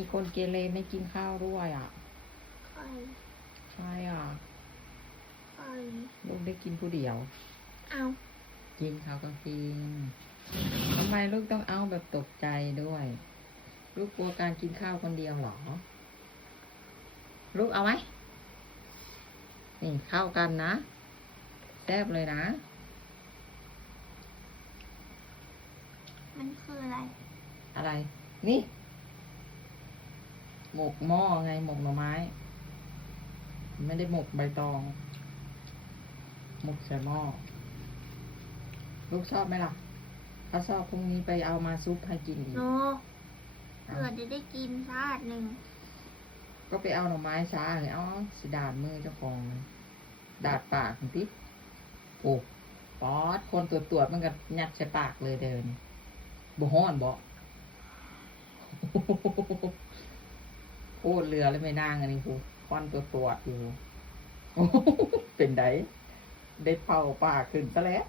มีคนเกเรไม่กินข้าวด้วยอ่ะ ใคร ใช่อ่ะ ใคร ลูกได้กินผู้เดียว เอา กินเขาก็กินทำไมลูกต้องเอาแบบตกใจด้วย ลูกกลัวการกินข้าวคนเดียวเหรอ ลูกเอาไหมนี่เข้ากันนะแซ่บเลยนะ มันคืออะไร อะไร นี่ หมกหม้อไงหมกหน่อไม้ ไม่ได้หมกใบตอง หมกใส่หม้อ ลูกชอบไหมล่ะ ถ้าชอบพรุ่งนี้ไปเอามาซุปให้กินดี โนเผื่อจะได้กินชาติหนึ่ง ก็ไปเอาหน่อไม้ช้าเลยอ๋อสิดาดมือเจ้าของเลยดาดปากมันติโอ้ป๊อดคนตรวจมันก็ยัดใส่ปากเลยเดินบ่ฮ้อนบ่โอ้เรือแล้วไม่นั่งอันนี้คูคนตรวจอยู่ เป็นไดได้เผาปากขึ้นซะแล้ว